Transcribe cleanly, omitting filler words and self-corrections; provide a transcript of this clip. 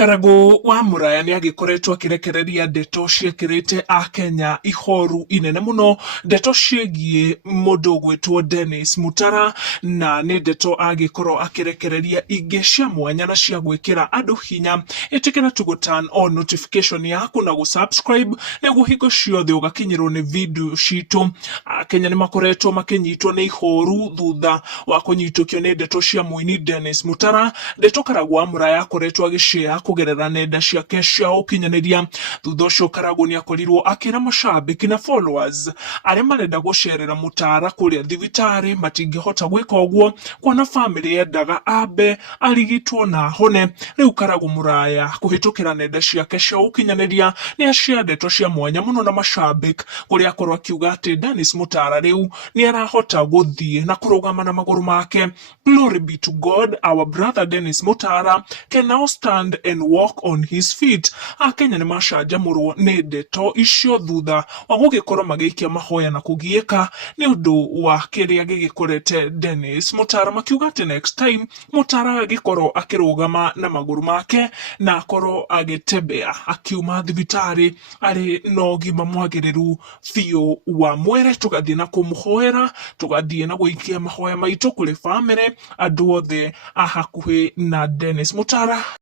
Karagu wa Muraya ni agikoretwo akirekereria ndeto ciekirite a Kenya ihoru inene muno, ndeto ciegie mundu gwitwo Dennis Mutara, na ni ndeto agikorwo akirekereria ingi cia mwanya na cia gwikira andu hinya. Itikira tu turn on notification yaku na gusubscribe niguo hingo ciothe ugakinyirwo ni video citu. Kenya ni makoretwo makinyitwo ni ihoru thutha wa kunyitukio ni ndeto cia muini Dennis Mutara. Ndeto Karagu wa Muraya akoretwo agishare kugerera nenda ciake cia ukinyaniria. Thutha ucio Karagu ni akorirwo akira mashabiki na followers aria marenda gucerera Mutara kuria thibitari matingihota gwika uguo kuona family yendaga ambe arigitwo na hone. Riu Karagu Muraya kuhitukira nenda ciake cia ukinyaniria ni ashare ndeto cia mwanya muno na mashabiki kuria akorwo akiuga ati Dennis Mutara riu ni arahota guthie na kurugama na maguru make. Glory be to God, our brother Dennis Mutara can now stand and walk on his feet. Akenya ni macanjamurwo ni ndeto icio thutha wa gugikorwo magiikia mahoya na kugieka ni undu wa kiria gigikorete Dennis Mutara, makiuga ati next time Mutara agikorwo akirugama na maguru make na akorwo agitembea akiuma thibitari ari no gima mwagiriru fiu wa mwere. Tugathie na kumuhoera, tugathie na guikia mahoya maitu kuri family, andu othe ahakuhi na Dennis Mutara.